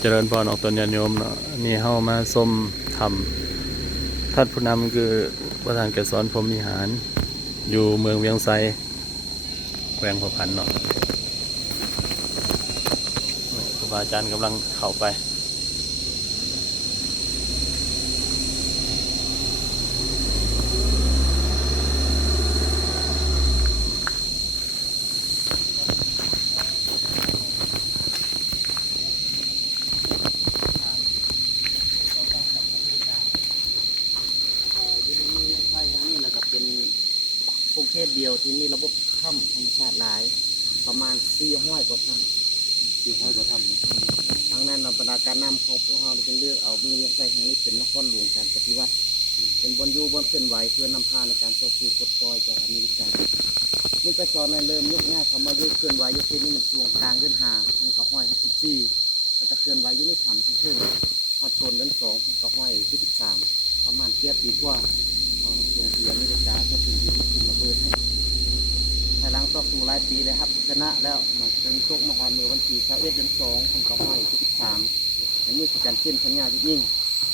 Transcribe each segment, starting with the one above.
เจริญพรออกตนญาติโยมเนาะนี่เฮามาส้มทำท่านผู้นำคือประธานเกษรพรหมวิหารอยู่เมืองเวียงไซแขวงพะพันเนาะครูบาอาจารย์กำลังเข้าไปอยู่ในเมืองไทยครั้งนี้นะครับเป็นกรุงเทพเดียวที่มีระบบถ้ำธรรมชาติหลายประมาณ400 กว่าถ้ำ400 กว่าถ้ำนะทั้งนั้นบรรดาการนำของพวกเราจึงเลือกเอาเมืองเวียงไซครั้งนี้เป็นนครหลวงการปฏิวัติเป็นบนอยู่บนเคลื่อนไหวเพื่อนำพาในการต่อสู้ปลดปล่อยจากอเมริกาลูกกระสอนในเริ่มยุคง่ายเขามายุเคลื่อนไหวยุคที่นี่มันช่วงกลางเดือน5มันก็ห้อย14มันจะเคลื่อนไหวอยู่ในถ้ำทั้งคืนพอต้นเดือน2มันก็ห้อย13ประมาณ7 ปีกว่าหลวงที่อเมริกาก็ถึงที่ขึ้นระเบิดให้ภายหลังต่อสู้หลายปีเลยครับชนะแล้วมาจนโชคมหาเมื่อวันที่21 เดือน2ผมก็ห้อย13ในมือที่การเช่นสัญญายิ่ง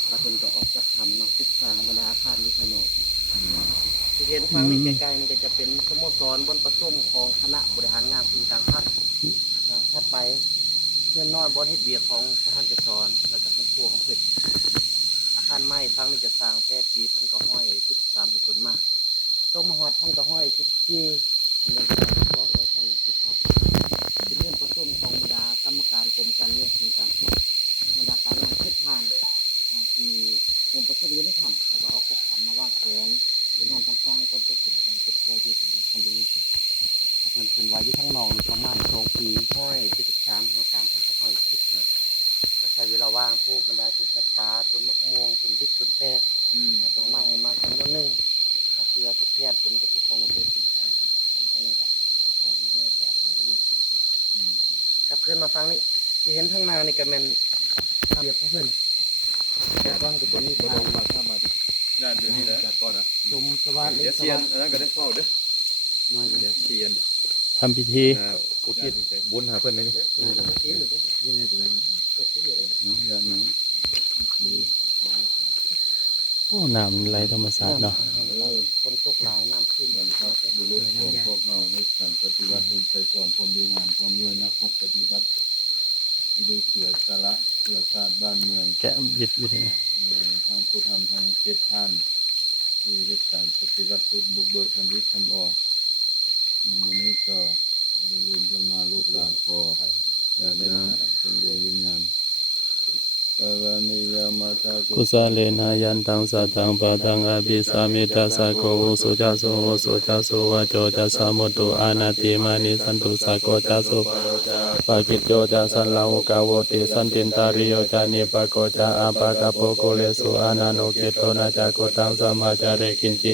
แล้วคนก็ออกจากถ้ำมาศึกษาบรรดาอาคารอยู่ภายนอกที่เห็นฟังในไกลๆนี่ก็จะเป็นสโมสรบนประชุมของคณะบริหารงานพื้นกลางภาคถัดไปเพื่อนน้อยบนเฮ็ดเบียของทหารเกษรแล้วก็เพื่อนพวกของเพื่อนอาคารไม้ฟังนี่จะสร้างแต่ปี1913เป็นต้นมาต้องมาหอด1914เป็นเรื่องของพ่อท่านนักศึกษาเป็นเรื่องประชุมของบรรดากรรมการกรมการเลี้ยงพื้นกลางภาคบรรดาการงานเพื่อทานที่วงประชุมยืนได้ทำแล้วก็ออกจากทำมาว่างแผนงานต่างๆก็จะขึ้นไปกดโกยอยู่ถึงคนดูนี่ก่อนถ้าเพิ่นขึ้นไว้ที่ทั้งนองประมาณ2 ปีห้อย73หากลางเพิ่นก็ห้อย75ก็ใช้เวลาว่างพวกบรรดาต้นกระตาต้นมะม่วงต้นบิ๊กต้นแป๊กต้นไม้มาจำนวนหนึ่งเพื่อทดแทนผลกระทบของระเบิดสงครามหลังจากนั้นก็ไปง่ายๆแต่อาศัยยิ่งต่างครับขึ้นมาฟังนี่ที่เห็นทั้งนานี่ก็แม่นเรียบเพิ่นแต่ว่าก็เป็นนี่ทางมาข้ามมาที่ด้านเดี๋ยวนี้แหละจัดก่อนนะชมสวัสดิ์เดี๋ยวเซียนอันนั้นก็ได้เข้าเด้อ น้อยนะ เดี๋ยวเซียน ทำพิธีอุทิศบุญหาเพิ่นนี่อย่างนั้นโอ้น้ำไหลธรรมชาติเนาะฝนตกหลายน้ำขึ้น มันครับบุรุษของพวกเราในการปฏิวัติลงไปสอนความดีงามความเมื่อนักพบปฏิบัติดูเสือสาระเสือชาติบ้านเมืองแกะบิดนะทางผู้ทำทางเจ็ดท่านที่ได้การปฏิวัติบุกเบิกทำวิทย์ทำออกวันนี้ก็บริเวณเพื่อมาลูกหลานพออย่างนั้นเป็นดวงวิญญาณกรณียามาตากุศเลนะยันตังสัตตังปะตังอภิสามิทัสสะโกอุสุจัสโสอุสุจัสโสวะโจจัสสะมุตุอานาติมานิสันตุสักโกจัสโสปะกิจโจจัสสันลาหุกาโวติสันตินตาริโยจานิปะโกจาอาปะกะโปโกเลสุอานาโนเกโตนะจักโกตังสัมมาจาเรกินจิ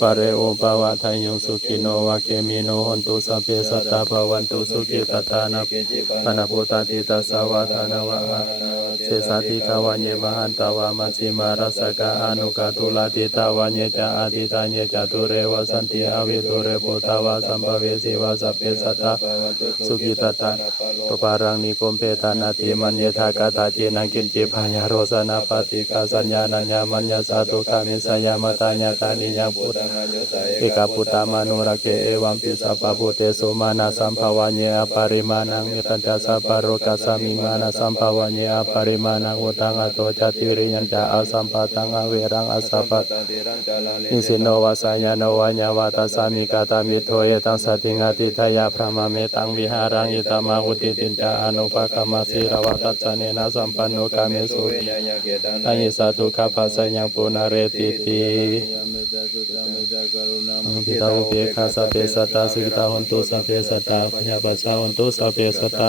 ปะเรโอปะวะทายโยสุขิโนวะเกมิโนหนตุสัพเพสัตตาภวันตุสุขิตตานะปะนะพุตาติตัสสะวะทานวะเสสาติตาวะเยมหันตาวะมัชฌิมารัสกะอนุกาตุลาติตาวะเยจาอาติตาเยจตุเรวสันติอวิตุเรปุตาวะสัมภเวสีวะสัพเพสัตตาสุขิตตาปปารังนิโกมเปตานาติมันเยทากาตาเจนังกินจิพายาโรสนาปฏิกาสัญญาณัญญามัญญาสาตุกามิสยามตาญาตานิยังพุทธเอกพุทธามานุรักเกเอวัมปิสัพพะพุเตโสมานาสัมภวะเยอปาริมานังยตัญจสัพพะโรกัสสมิมานาสัมภวะเยอปาริมานังอุตังอโตจติริยัญจาอาสัมปะตังอเวรังอสัพพะนิสิโนวาสายโนวัญญาวาตาสามิกาตามิโทเอตังสติงาติทายาพระมะเมตังวิหารังอิตามาอุติตินจาอนุภกามาสีรวัตัสสเนนะสัมปันโนกาเมสุอายิสาตุขภัสสยังปุณเรติติทิตาอุเบคาสัพเพสัตตาสุขิตาหนตุสัพเพสัตตาพยาปัสสะหนตุสัพเพสัตตา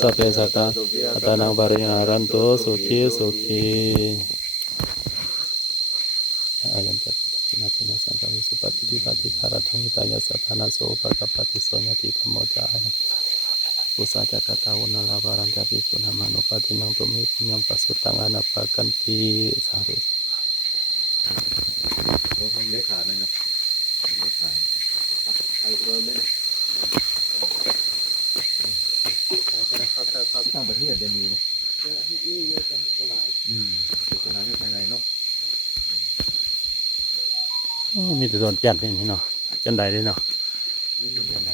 สัพเพสัตตาอัตนังปริหารันตุสุขีสุขีอายัญจักขุนาตินาสังฆวิสุปฏิทิปฏิภารทังอิตายาสัทธานาโสปะกัปปติโสญติธรรมโมจานะปุสาจักตาวุณลาภารันตปิปุณามานุปตินังตุมิปุญญังปัสสุตังอนัปปะกันติสาธุเราทำเล็กขาดเลยนะเล็กขาดใครเพิ่มไหมต่างประเทศจะมีไหม จะนี่เยอะจะโบราณ เป็นสถานที่ภายในเนาะ โอ้มีแต่ต้นจันทร์นี่เนาะจันใดเลยเนาะ นี่ต้นจันได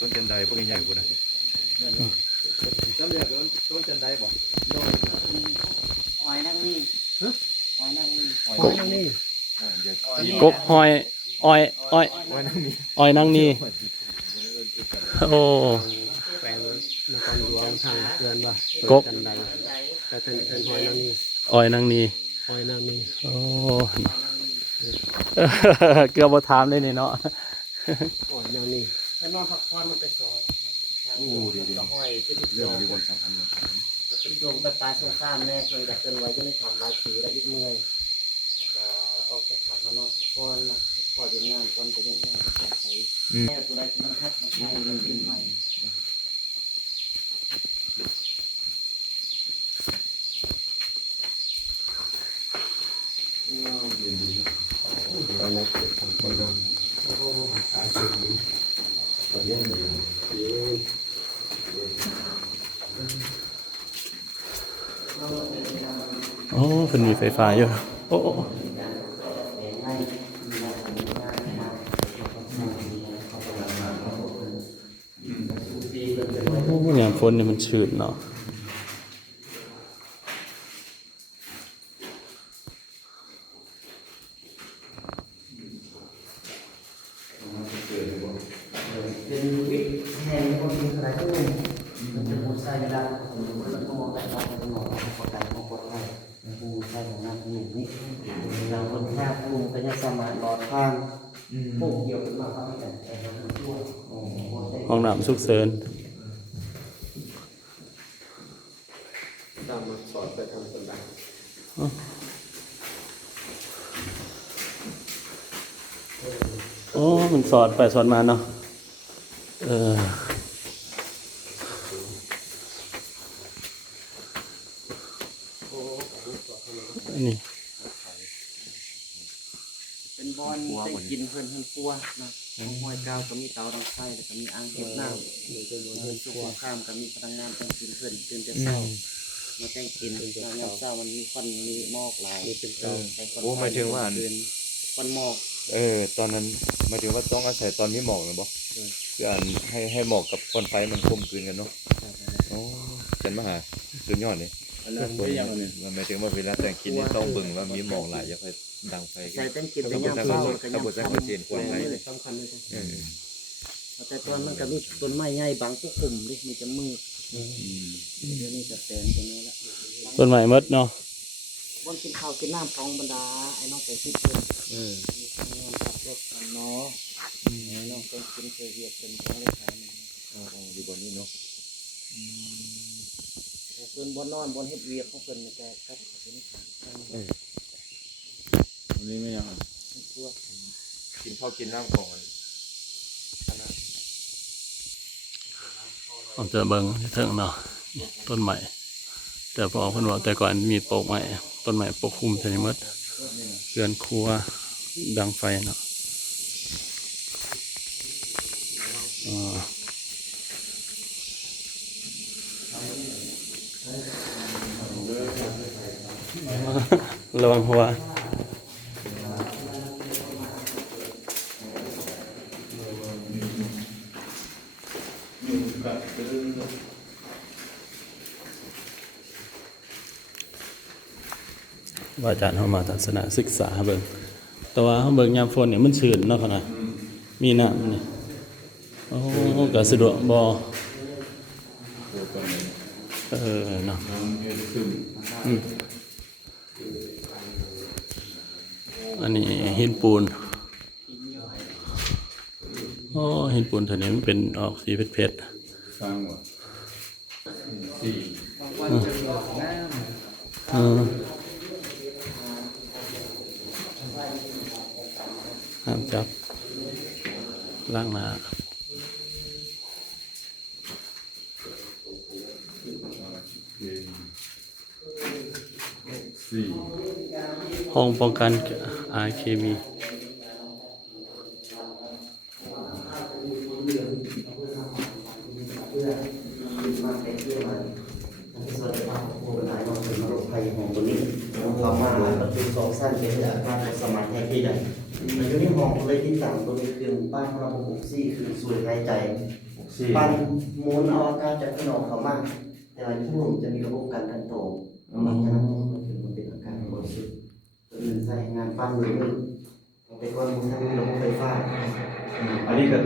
ต้นจันไดพวกใหญ่ๆกูนะ จำเรียกต้นจันไดบ่โดนอ้อยนั่งนี่อ้อยนั่งนี่อ้อยนั่งนี่ กกหอยอ้อยอ้อย ไว้นั่งนี่ อ้อยนางนี่โอ้ แปลงนครหลวงทางเดือนว่าก ก จันไดแต่เป็นอ้อยนั่งนี่ อ้อยนางนี่ อ้อยนั่งนี่ โอ้ เกือบบ่ถามเลยนี่เนาะ อ้อยนั่งนี่ถ้านอนพักผ่อนมันไปซอย โอ้ดี อ้อยเป็น ๆเรื่องที่คนสำคัญ เป็นดวงไปปลายสงครามแน่เคยอยากเกินไว้จะไม่ทำลายปีและยึดเมื่อยแล้วก็ออกจากฐานมานอนก่อนนะก่อนจะงานก่อนจะยุ่งยากจะใช้แม่ตัวใดที่มันฮักมันใช้มันเป็นไป โอ้เพิ่นมีไฟฟ้าอยู่โอ้โอ้โอ้ยามฝนนี่มันชื้นเนาะเป็นวิกแห่งคนมีอะไรก็มีมันจะบูชาอย่างนั้นแล้วก็มองแต่ละคนมองพอใจพอพอใจบูชาอย่างนั้นอยู่นี่เราคนแค่ปรุงก็ยังสามารถรอทางปลูกเกี่ยวกับมาทำให้แต่ทั่ว ห้องน้ำฉุกเฉิน สามารถสอนไปทำสันดาน โอ้มันสอดไปสอดมาเนาะอันนี้ เป็นบอลได้กินเพิ่นกลัวนะห้อยก้าวก็มีเตาดังไฟแล้วก็มีอ่างเก็บน้ำสุขข้ามก็มีพนักงานต้องกินเพิ่นตื่นแต่เช้ามาแจ้งกินตอนเช้ามันมีควันมีหมอกหลายควันหมอก ตอนนั้นหมายถึงว่าต้องอาศัยตอนมีหมอกหรือเปล่าเพื่อให้หมอกกับควันไฟมันกลมกลืนกันเนาะโอ้จันมหาสุดยอดเลยมันหมายถึงว่าเวลาแต่งกินนี่ต้องเบิ่งว่ามีหมอกหลายอย่าไปดังไฟ ใส่เต้นกินแต่ย่างเช้าก็ย่างเช้าสำคัญเลยแต่ตอนมันก็มีต้นไม้ใหญ่บางพวกกลุ่มดิมีจะมืดเดี๋ยวนี้จะแสนตัวนี้ละ ต้นไม้หมดเนาะ บนกินข้าวกินน้ำของบรรดาไอ้น้องไปที่เพิ่นมีทำงานขับรถกันเนาะไอ้น้องเป็นกินเคยเวียดเป็นของเลยขายมัน อยู่บนนี้เนาะ แต่เพิ่นบนนอนบนเฮ็ดเวียดของเพิ่นนี่แต่ครับเป็นขังกัน วันนี้ไม่ยัง ตัว กินข้าวกินน้ำของมัน ผมจะเบิ่งที่เทิงเนาะต้นใหม่แต่พอเพิ่นว่าแต่ก่อนมีปลูกใหม่ต้นใหม่ปกคลุมเท่านี้หมดเรือนครัวดังไฟเนาะระวังหัวว่าอาจารย์เข้ามาทัศนศึกษาเบิ่งแต่ว่าเบิ่งยามฝนเนี่ยมันชื้นเนาะค่ะนะมีน้ำนี่โอ้ก็สะดวกบ่เนาะอันนี้หินปูนโอ้หินปูนเท่านี้มันเป็นออกสีเพชร สร้างว่ะสี่ ห้ามจับล่างหน้า สี่ ห้องป้องกันอาเคมี ส่วนทางโครงการเราเป็นระบบไฟของตัวนี้เรามาประตูสองสั้นเป็นอาการสมาธิที่ใหญ่ในยุคนี้ห้องเลยที่ต่างตัวนี้คือบ้านระบบ6 4คือสูดหายใจปั้นหมุนเอาอากาศจากข้างนอกเข้ามาแต่ว่าที่ผมจะมีระบบการกันโตมันจะนั่งมันเป็นอาการบริสุทธิ์ตัวอื่นใส่งานปั้นมือแต่ก่อนผมทำระบบไฟฟ้า อันนี้ก็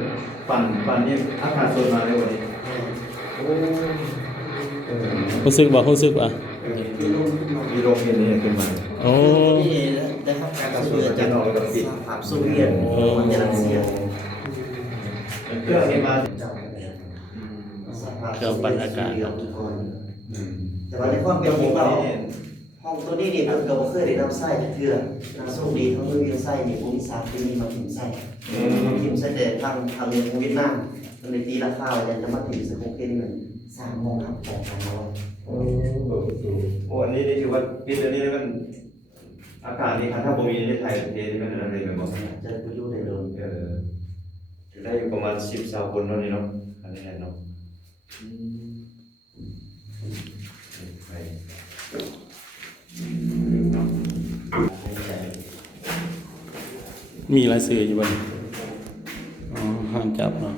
ปั่นนี่อากาศสดมาเลยวันนี้โอ้ รู้สึกบ่รู้สึกบ่ มีโรงเรียนนี้ขึ้นมา โอ้ นี่ได้รับการช่วยเหลือจากสหภาพโซเวียตมันจะรัสเซีย เครื่องนี้มา เครื่องปั่นอากาศแต่ว่าในความเป็นจริงเราห้องตัวนี้เนี่ยผมก็บ่เคยได้นำไส้เทื่อนะโชคดีทั้งมือไส้นี่ผม3ปีนี้มาถึงไส้มาถึงไส้แต่ทางเวียดนามมันเลยตีราคาว่าจะมาถึงสัก6เดือนนึง3โมงครับของทางเรา โอ้อันนี้นี่ถือว่าปิดอันนี้มันอากาศนี่ครับถ้าบ่มีในไทยเทนี่มันอะไรกันบ่ จะไปอยู่ได้โดน จะได้อยู่ประมาณ10-20คนเท่านี้เนาะอันนี้เนาะไป มีรายชื่ออยู่บ่นี่อ๋อห้ามจับเนาะ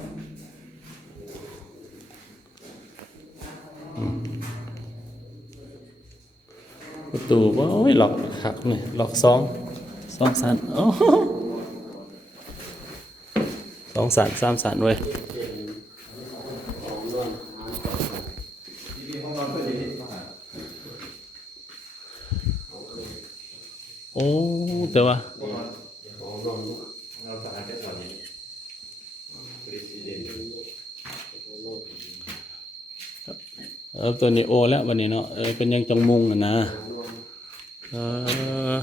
ประตูบ่โอ้ยล็อกคักนี่ล็อก2สันโอ้2สัน3สันเว้ย ที่ห้องนอนเพื่อนนี่มาหา โอ้แต่ว่า ห้องนอนเราสะอาดแค่ตอนนี้บริสุทธิ์เด่น ตัวนี้โอแล้ววันนี้เนาะเป็นยังจังมุงอ่ะนะเออ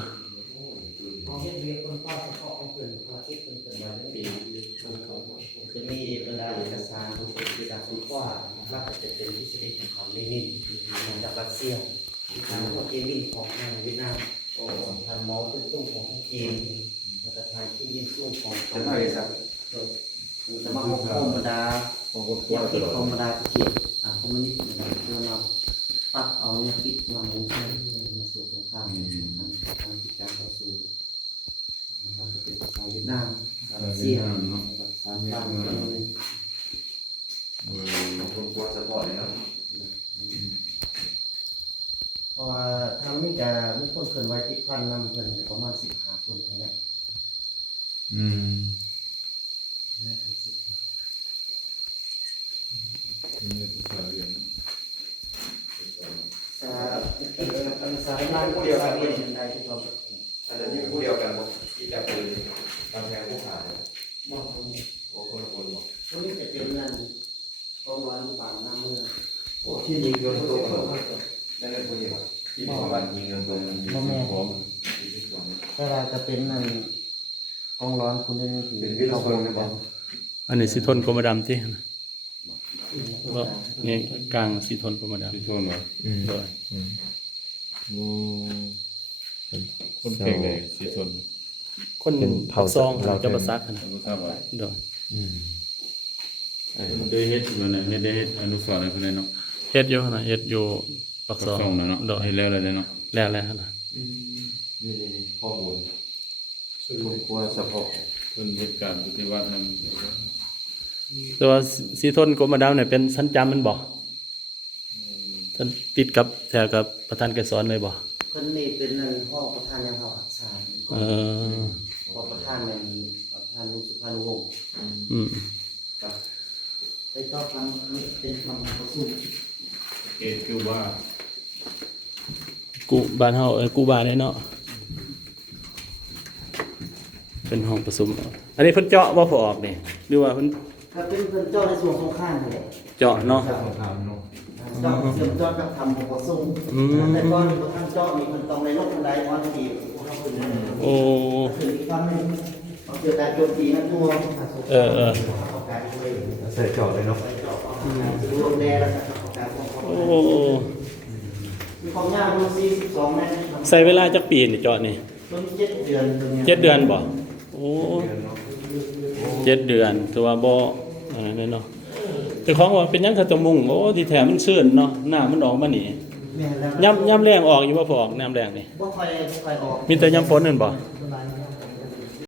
ของเฮ็ดเวียกคนพ่อเฉพาะของเพิ่นภารกิจเพิ่นเป็นวันปีจะมีบรรดาเอกสารที่จากคุณพ่อรับจะเป็นทฤษฎีของเลนินของจากรัสเซียทางพวกเกมินของทางเวียดนามทางหมอตุ้งของทางจีนแล้วก็ทางที่ยินสู้ของ จะเท่าไหร่ครับ จะมาของธรรมดา ของคน อยาก ต คิด ลอด ธรรมดาเขียนคอมมิวนิสต์ตัวเราปักเอาเนี่ยคิดมาลงใช้ในสู่สงครามทางที่การต่อสู้มันก็เป็นภาษาเวียดนามรัสเซียภาษาต่างๆ ของคนกลัวสปอร์ตเลยเนาะ เพราะว่าทางนี้จะมีคนเกินไว้ที่พันนำเพิ่นประมาณ15 คนเท่านั้นน่าจะ10 มีภาษาเรียน ภาษาลาวก็เดียวกันเรียนได้ที่เขา อันนี้ผู้เดียวกันบ่ที่จะปืนบางแพงผู้ขาย บอก โอ้คนละคนบ่ ตัวนี้จะเป็นงานกองร้อยป่าหน้าเมือง โอ้ที่ยิงเงินตัวนั่นเป็นผู้หญิงครับที่บอกว่ายิงเงินตัวมันยิงพร้อม แต่เราจะเป็นนั่นกองร้อนคุณได้นี่คือ เป็นวิทยาศาสตร์นะบ่ อันนี้สิทนกรมดำที่ก็นี่กลางสิทนกรมดำ ที่ชนบ่ โดย โอ้คนเก่งเลยสีชน คนเผาซองเราจะประซักนะ รู้ทราบว่า โดย ได้เฮ็ดอยู่นะได้เฮ็ดอนุสรณ์อะไรพวกนี้เนาะ เฮ็ดอยู่นะเฮ็ดอยู่ปักซอง ส่งแล้วเนาะ โดย เฮ็ดแล้วอะไรเนาะ แล้วนะ นี่ข้อมูลซึ่งกลัวเฉพาะเพิ่นเหตุการณ์ปฏิวัตินั้น แต่ว่าสิทนกรมดำเนี่ยเป็นสัญจำมันบ่ท่านติดกับแถวกับประธานไกรสอนเลยบ่ คนนี้เป็นนั่นพ่อประธานยังพ่ออักษร เออ พ่อประธานนั่นประธานลุงสุภานุวงศ์ อืม ได้ตอบคำนี้เป็นคำประสุน เอคือว่า กูบ้านเฮากูบ้านได้เนาะเป็นห้องประชุมอันนี้เพิ่นเจาะบ่พอออกนี่หรือว่าเพิ่น ถ้าเป็นเพื่อนเจ้าในส่วนสงครามนั่นแหละ เจาะเนาะ เจ้าเสื่อมเจ้ากับทำของประสุนแต่ก่อนประธานเจ้ามีมันต้องในโลกทันใดวันที่เขาขึ้น โอ้ ถึงอีกครั้งนึงเอาเกิดการโจมตีนั่นทั่ว เออ การช่วย ใส่จอดเลยเนาะ รวมแน่แล้วก็การป้องกัน โอ้ มีความยากดู42แม่ ใส่เวลาจักปีนี่เจาะนี่ ต้น7 เดือน 7 เดือนบ่โอ้7 เดือนคือว่าบ่อันนั้นเนาะ เจ้าของว่าเป็นหยังเขาต้องมุงโอ้ที่แท้มันชื้นเนาะน้ำมันออกมานี่ แม่นแล้ว ย่ำแรงออกอยู่บ่พอออกน้ำแรงนี่ บ่ค่อยออก มีแต่ย่ำฝนนั่นบ่ ส่วนหลาย